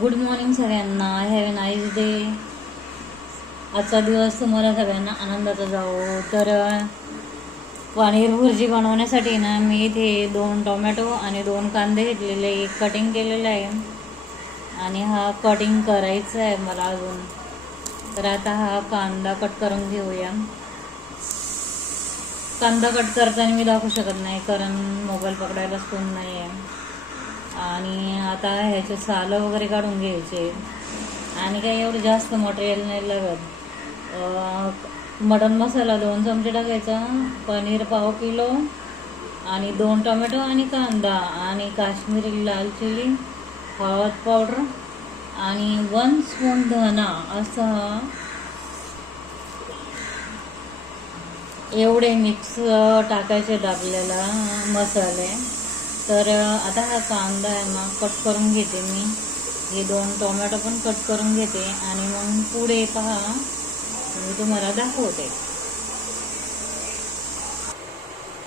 Good morning सगळ्यांना. Have nice day. आजचा दिवस तुम्हाला सगळ्यांना आनंदाचा जावो. तर पनीर भुर्जी बनवण्यासाठी ना मी इथे 2 टोमॅटो आणि 2 कांदे घेतलेले, एक कटिंग केलेलं आहे आणि हा कटिंग करायचा आहे मला अजून. तर आता हा कांदा कट करून घेऊया. कांदा कट करताना मी दाखवू शकत नाही कारण मोबाईल पकडायला फोन नाही आहे. आणि आता ह्याचे सालं वगैरे काढून घ्यायचे आणि काही एवढं जास्त मटेरियल नाही लागत. मटन मसाला 2 चमचे टाकायचा, पनीर पाव किलो आणि 2 टोमॅटो आणि कांदा आणि काश्मीरी लाल चिली, हळद पावडर आणि 1 स्पून धना असा एवढे मिक्स टाकायचे आपल्याला मसाले. तर आता हा कांदा आहे ना कट करून घेते मी. हे 2 टोमॅटो पण कट करून घेते आणि मग पुढे पहा मी तुम्हाला दाखवते.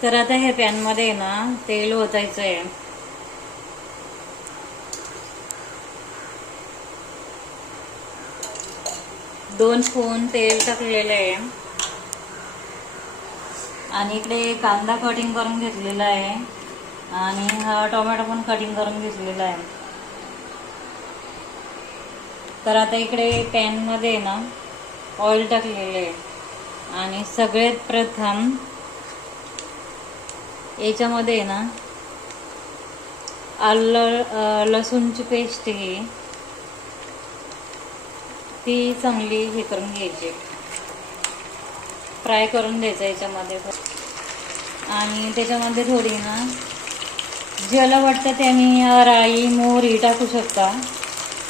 तर आता ह्या पॅनमध्ये ना तेल ओतायचं आहे. दोन स्पून तेल टाकलेलं आहे आणि इकडे कांदा कटिंग करून घेतलेला आहे आणि हा टोमॅटो पण कटिंग करून घेतलेला आहे. तर आता इकडे पॅनमध्ये ना ऑइल टाकलेलं आहे आणि सगळ्यात प्रथम याच्यामध्ये ना आलं लसूणची पेस्ट ही ती चांगली हे करून घ्यायची, फ्राय करून द्यायचं याच्यामध्ये. आणि त्याच्यामध्ये थोडी ना ज्याला वाटतं त्याने राई मोहरी टाकू शकता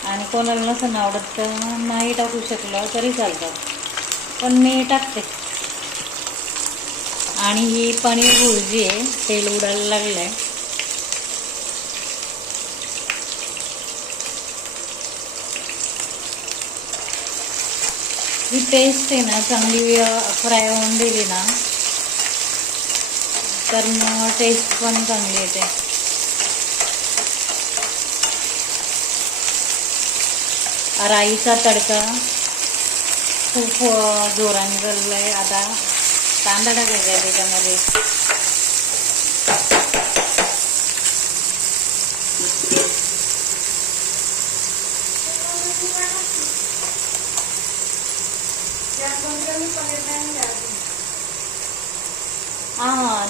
आणि कोणाला नसं आवडत तर नाही टाकू शकलं तरी चालतं, पण मी टाकते. आणि ही पनीर भुर्जी आहे, तेल उडायला लागलं आहे. ही पेस्ट आहे ना चांगली फ्राय होऊन दिली ना तर मग टेस्ट पण चांगली येते. राईचा तडका खूप जोराने गरजला आहे. आता कांदा टाकायचा आहे त्याच्यामध्ये. हां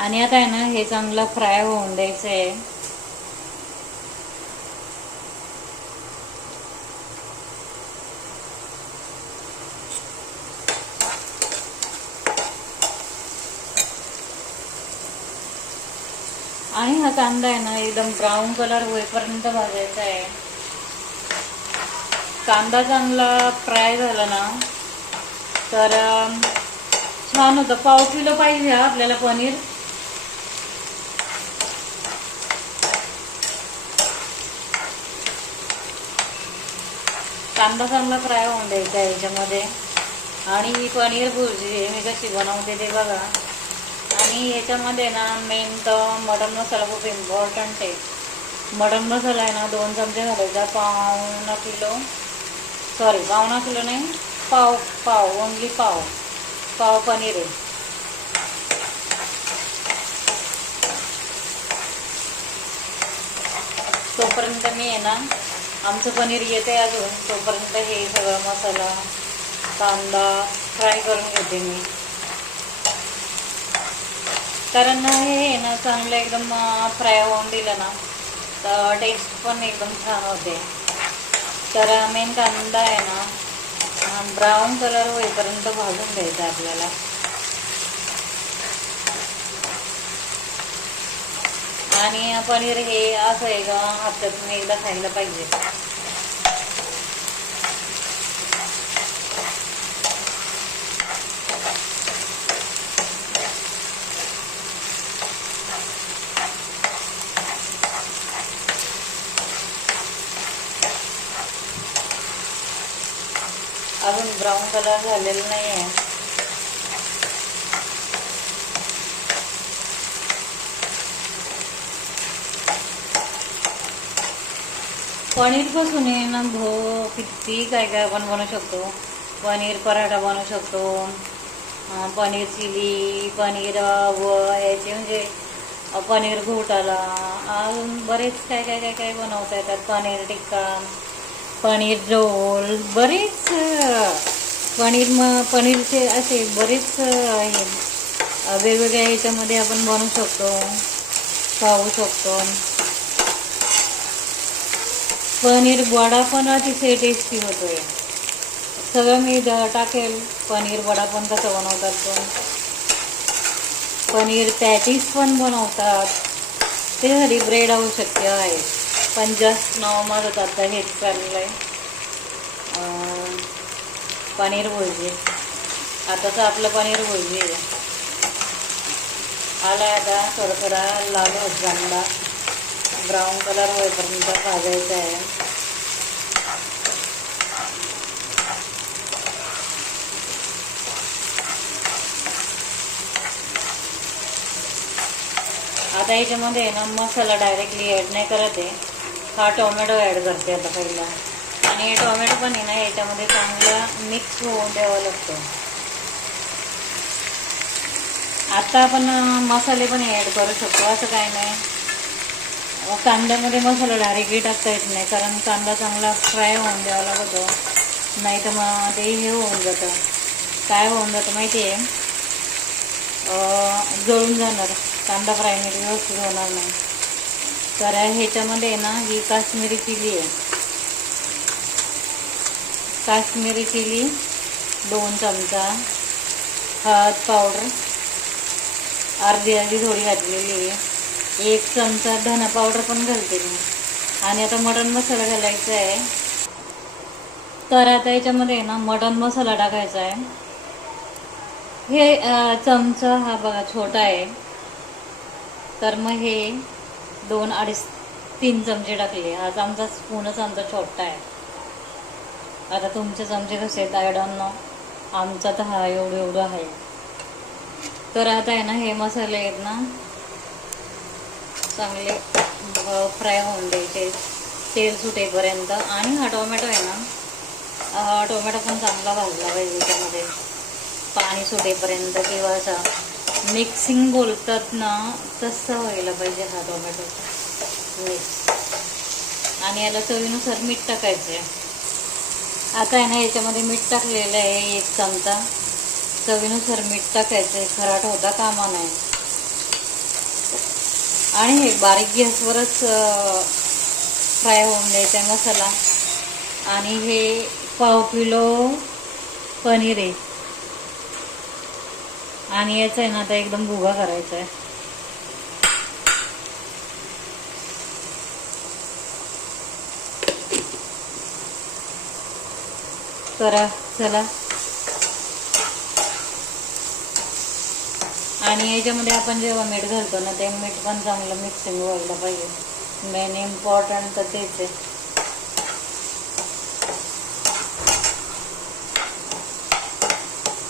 आणि आता आहे ना हे चांगलं फ्राय होऊन द्यायचं आहे. आणि हा कांदा आहे ना एकदम ब्राऊन कलर होईपर्यंत भाजायचा आहे. कांदा चांगला फ्राय झाला ना तर छान होतं. पाव किलो पाहिजे आपल्याला पनीर. कांदा चांगला फ्राय होऊन द्यायचा आहे याच्यामध्ये. आणि ही पनीर भुर्जी मी कशी बनवते ते बघा. आणि याच्यामध्ये ना मेन तर मटन मसाला खूप इम्पॉर्टंट आहे. मटन मसाला आहे ना 2 चमचे घालायचा. पावणा किलो नाही, पाव ओनली पाव पनीर आहे. तोपर्यंत मी आहे ना आमचं पनीर येते अजून, तोपर्यंत हे सगळं मसाला कांदा फ्राय करून घेते मी. कारण हे ना चांगलं एकदम फ्राय होऊन दिलं ना तर टेस्ट पण एकदम छान होते. तर मेन कांदा आहे ना ब्राऊन कलर होईपर्यंत भाजून द्यायचा आपल्याला. आणि पनीर हे असं आहे का हप्त्यातून एकदा खायला पाहिजे. अजून ब्राऊन कलर झालेला नाही आहे. पनीरपासून आहे ना किती काय काय आपण बनवू शकतो. पनीर पराठा बनवू शकतो, पनीर चिली, पनीर याचे म्हणजे पनीर घोटाला, अजून बरेच काय काय काय काय बनवता येतात. पनीर टिक्का, पनीर रोल, बरेच पनीरचे असे बरेच हे वेगवेगळ्या ह्याच्यामध्ये आपण बनवू शकतो, खाऊ शकतो. पनीर वडा पण अतिशय टेस्टी होतोय. सगळं मी टाकेल. पनीर वडा पण कसं बनवतात पण, पनीर पॅटीस पण बनवतात. त्यासाठी ब्रेड आवश्यक आहे. पण जास्त नाव माझं आता हेच चाललं आहे, पनीर भुर्जी. आताच आपलं पनीर भुर्जी आलाय. आता थोडा लाल होत जांभळा ब्राऊन कलर होईपर्यंत भाजायचं आहे. आता याच्यामध्ये ना मसाला डायरेक्टली ॲड नाही करत आहे. हा टोमॅटो ॲड करते आता पहिला. आणि हे टोमॅटो पण आहे ना याच्यामध्ये चांगला मिक्स होऊन द्यावं लागतं. आता आपण मसाले पण ॲड करू शकतो, असं काय नाही. कांद्यामध्ये मसाला डायरेक्टली टाकता येत नाही, कारण कांदा चांगला फ्राय होऊन द्यावा लागतो. नाही तर मग ते हे होऊन जातं. काय होऊन जातं माहिती आहे, जळून जाणार. कांदा फ्राय मध्ये व्यवस्थित होणार नाही. तर ह्याच्यामध्ये ना ही काश्मीरी चिली आहे. काश्मीरी चिली 2 चमचा, हळद पावडर अर्धी थोडी घातलेली आहे. 1 चमचा धना पावडर पण घालते मी. आणि आता मटण मसाला घालायचा आहे. तर आता याच्यामध्ये ना मटण मसाला टाकायचा आहे. हे चमचा हा बघा छोटा आहे, तर मग हे 2, 2.5, 3 चमचे टाकले. हा चमचा पूर्णच आमचा छोटा आहे. आता तुमचे चमचे कसे आहेत आय डोंट नो. आमचा तर हा एवढं आहे. तर आता आहे ना हे मसाले आहेत ना चांगले फ्राय होऊन द्यायचे तेल सुटेपर्यंत. आणि हा टोमॅटो आहे ना, हा टोमॅटो पण चांगला भाजला पाहिजे त्याच्यामध्ये पाणी सुटेपर्यंत, किंवा असा मिक्सिंग बोलतात ना तसं व्हायला पाहिजे हा टोमॅटो मिक्स. आणि याला चवीनुसार मीठ टाकायचं आहे. आता आहे ना याच्यामध्ये मीठ टाकलेलं आहे 1 चमचा. चवीनुसार मीठ टाकायचं आहे, खराट होता कामा नाही. आणि हे बारीक गॅसवरच फ्राय होऊन द्यायचा आहे मसाला. आणि हे 1/2 किलो पनीर आहे. आणि याचा आहे ना आता एकदम भुगा करायचा आहे. करा चला. आणि याच्यामध्ये आपण जेव्हा मीठ घालतो ना ते मीठ पण चांगलं मिक्सिंग व्हायला पाहिजे. मेन इम्पॉर्टंट तर तेच आहे.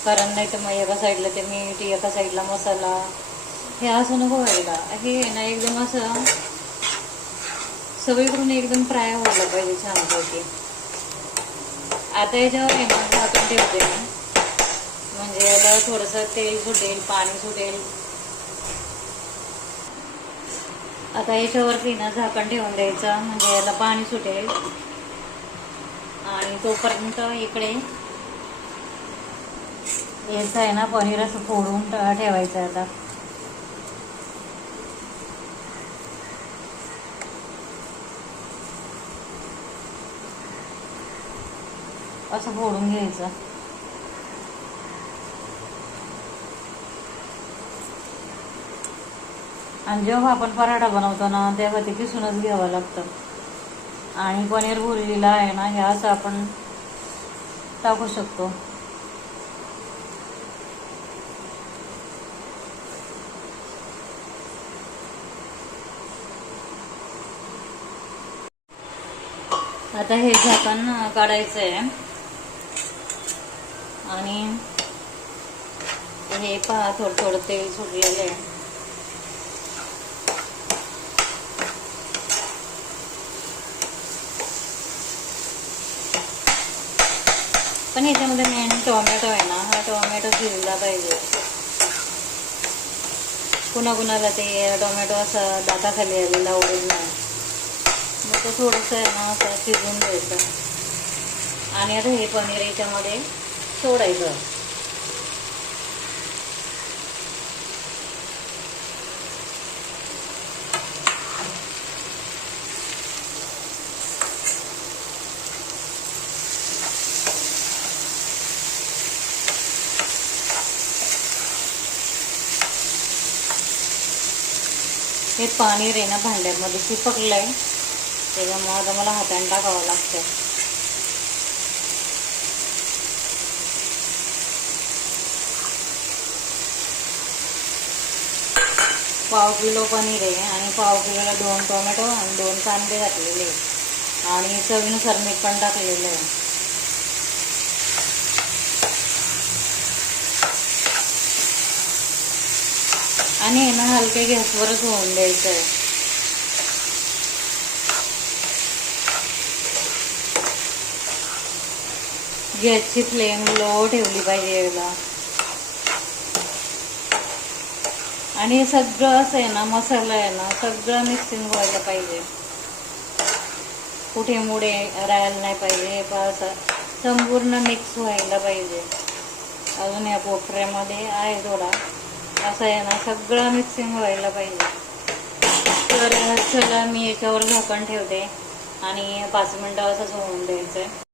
कारण नाही तर मग एका साईडला ते मीठ, एका साईडला मसाला, हे असं नको व्हायला. हे ना एकदम असं सगळीकडून एकदम फ्राय व्हायला पाहिजे छानपैकी. आता याच्यावर आहे ना झाकून ठेवते मी, म्हणजे याला थोडंसं तेल सुटेल, पाणी सुटेल. आता याच्यावरती ना झाकण ठेवून द्यायचं, म्हणजे याला पाणी सुटेल. आणि तोपर्यंत इकडे याचं आहे ना पनीर असं फोडून ठेवायचं आहे. आता असं फोडून घ्यायचं. आणि जेव्हा आपण पराठा बनवतो ना तेव्हा ते किसूनच घ्यावं लागतं. आणि पनीर भुर्जीला आहे ना हे असं आपण टाकू शकतो. आता हे झाकण काढायचं आहे. आणि हे पहा थोडं थोडं तेल सुटलेलं आहे. पण ह्याच्यामध्ये मेन टोमॅटो आहे ना, हा टोमॅटो शिजला पाहिजे. कुणाकुणाला ते टोमॅटो असा दाताखाली आलेला आवडेल नाही, मग तो थोडंसं आहे ना असं शिजवून द्यायचं. आणि आता हे पनीर याच्यामध्ये सोडायचं. हे पनीर आहे ना भांड्यामध्ये चिपकलंय, त्याच्यामुळे आता मला हाताने टाकावं लागतं. पाव किलो पनीर आहे आणि पाव किलोला 2 टोमॅटो आणि 2 कांदे घातलेले आणि चवीनुसार मीठ पण टाकलेलं आहे. आणि आहे ना हलक्या गॅसवरच होऊन द्यायचं आहे. गॅसची फ्लेम लो ठेवली पाहिजे याला. आणि हे सगळं असं आहे ना, मसाला आहे ना सगळं मिक्सिंग व्हायला पाहिजे, कुठे मुडे राहायला नाही पाहिजे. हे असं संपूर्ण मिक्स व्हायला पाहिजे. अजून या कोपऱ्यामध्ये आहे थोडा, असं आहे ना सगळं मिक्सिंग व्हायला पाहिजे. तर चला मी याच्यावर झाकण ठेवते आणि 5 मिनटं असंच होऊन द्यायचं आहे.